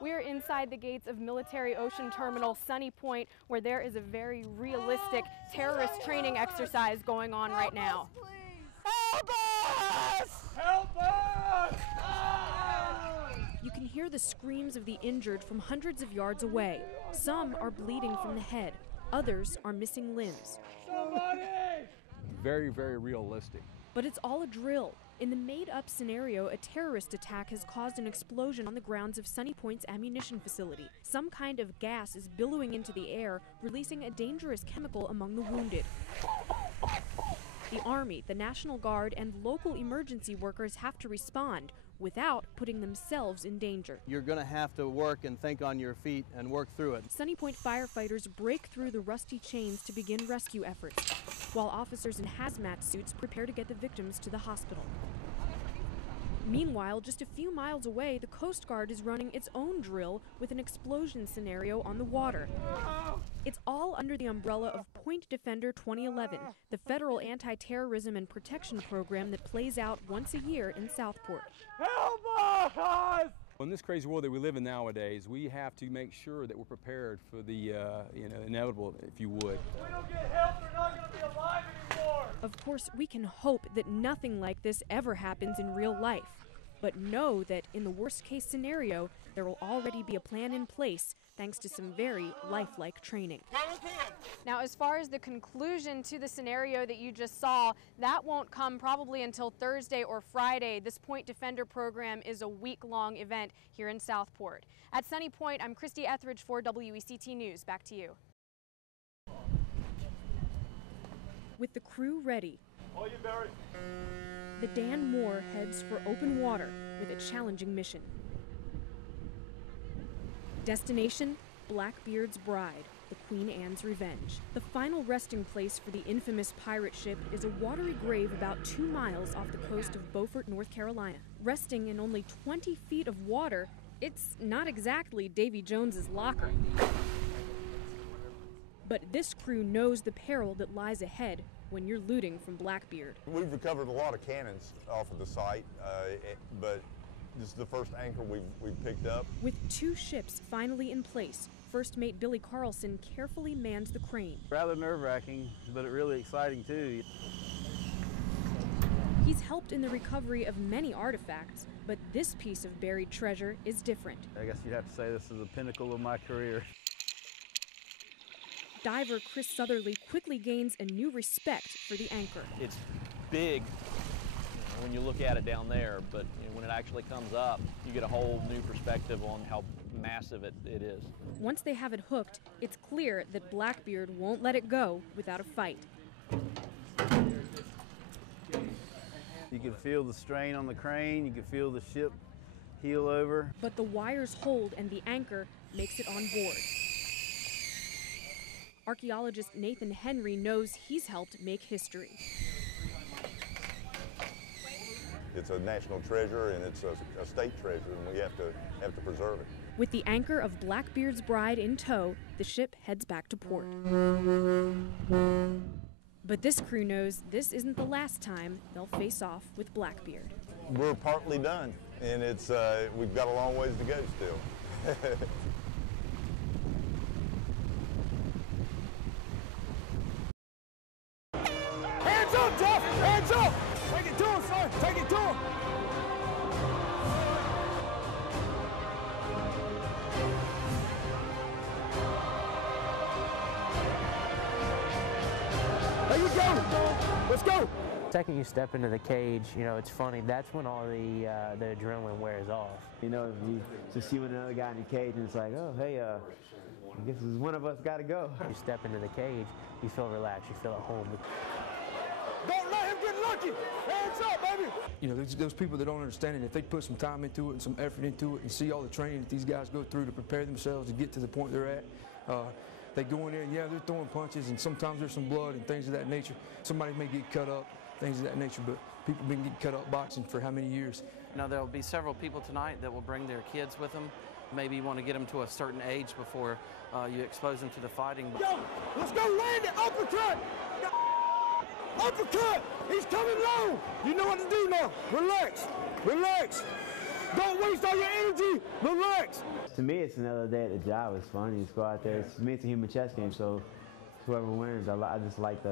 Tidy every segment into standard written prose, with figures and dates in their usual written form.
We are inside the gates of Military Ocean Terminal Sunny Point, where there is a very realistic terrorist training exercise going on right now. Help us! Help us! You can hear the screams of the injured from hundreds of yards away. Some are bleeding from the head. Others are missing limbs. Somebody! Very, very realistic. But it's all a drill. In the made-up scenario, a terrorist attack has caused an explosion on the grounds of Sunny Point's ammunition facility. Some kind of gas is billowing into the air, releasing a dangerous chemical among the wounded. The Army, the National Guard, and local emergency workers have to respond without putting themselves in danger. You're going to have to work and think on your feet and work through it. Sunny Point firefighters break through the rusty chains to begin rescue efforts, while officers in hazmat suits prepare to get the victims to the hospital. Meanwhile, just a few miles away, the Coast Guard is running its own drill with an explosion scenario on the water. It's all under the umbrella of Point Defender 2011, the federal anti-terrorism and protection program that plays out once a year in Southport. Help us! In this crazy world that we live in nowadays, we have to make sure that we're prepared for the inevitable, if you would. If we don't get help, we're not going to be alive anymore! Of course, we can hope that nothing like this ever happens in real life, but know that in the worst-case scenario, there will already be a plan in place thanks to some very lifelike training. Now, as far as the conclusion to the scenario that you just saw, that won't come probably until Thursday or Friday. This Point Defender program is a week-long event here in Southport. At Sunny Point, I'm Dustin Etheridge for WECT News. Back to you. With the crew ready, the Dan Moore heads for open water with a challenging mission. Destination, Blackbeard's Bride, the Queen Anne's Revenge. The final resting place for the infamous pirate ship is a watery grave about 2 miles off the coast of Beaufort, North Carolina. Resting in only 20 feet of water, it's not exactly Davy Jones's locker. But this crew knows the peril that lies ahead when you're looting from Blackbeard. We've recovered a lot of cannons off of the site, but this is the first anchor we've picked up. With 2 ships finally in place, First Mate Billy Carlson carefully mans the crane. Rather nerve-wracking, but really exciting too. He's helped in the recovery of many artifacts, but this piece of buried treasure is different. I guess you'd have to say this is the pinnacle of my career. Diver Chris Southerly quickly gains a new respect for the anchor. It's big when you look at it down there, but when it actually comes up, you get a whole new perspective on how massive it is. Once they have it hooked, it's clear that Blackbeard won't let it go without a fight. You can feel the strain on the crane, you can feel the ship heel over. But the wires hold and the anchor makes it on board. Archaeologist Nathan Henry knows he's helped make history. It's a national treasure and it's a state treasure, and we have to preserve it. With the anchor of Blackbeard's Bride in tow, the ship heads back to port. But this crew knows this isn't the last time they'll face off with Blackbeard. We're partly done, and it's we've got a long ways to go still. Hands up, Jeff! Hands up! Take it to him, son! Take it to him! There you go! Let's go! The second you step into the cage, it's funny, that's when all the adrenaline wears off. You just see another guy in the cage and it's like, oh, hey, I guess this is one of us got to go. You step into the cage, you feel relaxed, you feel at home. Don't let him get lucky! Hands up, baby! There's those people that don't understand it. If they put some time into it and some effort into it and see all the training that these guys go through to prepare themselves to get to the point they're at, they go in there and, yeah, they're throwing punches and sometimes there's some blood and things of that nature. Somebody may get cut up, things of that nature, but people have been getting cut up boxing for how many years? There will be several people tonight that will bring their kids with them. Maybe you want to get them to a certain age before you expose them to the fighting. Yo, let's go land it! Uppercut! Uppercut! He's coming low! You know what to do now. Relax. Relax. Don't waste all your energy. Relax. To me, it's another day at the job. It's fun. You just go out there. To me, it's a human chess game. So whoever wins, I just like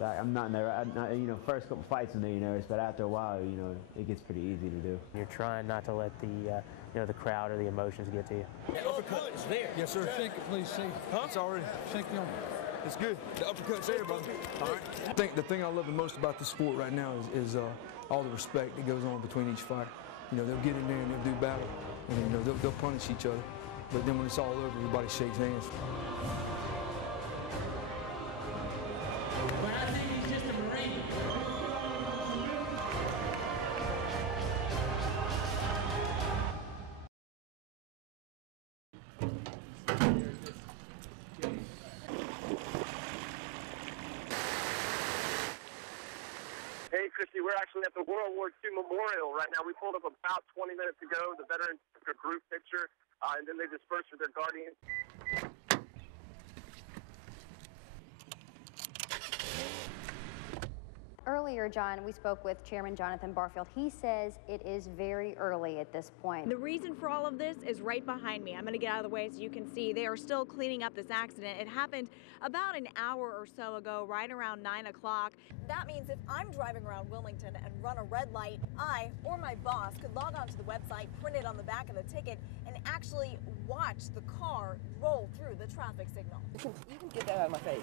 I'm not nervous. You know, first couple fights when you're nervous, but after a while, you know, it gets pretty easy to do. You're trying not to let the you know, the crowd or the emotions get to you. The uppercut is there. Yes, sir. Shake it, please. Shake it. Huh? It's already. Shake the arm. It's good. The uppercut's there, brother. All right. I think the thing I love the most about this sport right now is all the respect that goes on between each fighter. You know, they'll get in there and they'll do battle, and you know, they'll punish each other. But then when it's all over, everybody shakes hands. But I think he's just a Marine. Hey, Christy, we're actually at the World War II Memorial right now. We pulled up about 20 minutes ago. The veterans took a group picture, and then they dispersed with their guardians. Earlier, John, we spoke with Chairman Jonathan Barfield. He says it is very early at this point. The reason for all of this is right behind me. I'm going to get out of the way so you can see. They are still cleaning up this accident. It happened about an hour or so ago, right around 9 o'clock. That means if I'm driving around Wilmington and run a red light, I or my boss could log on to the website, print it on the back of the ticket, and actually watch the car roll through the traffic signal. You can get that out of my face.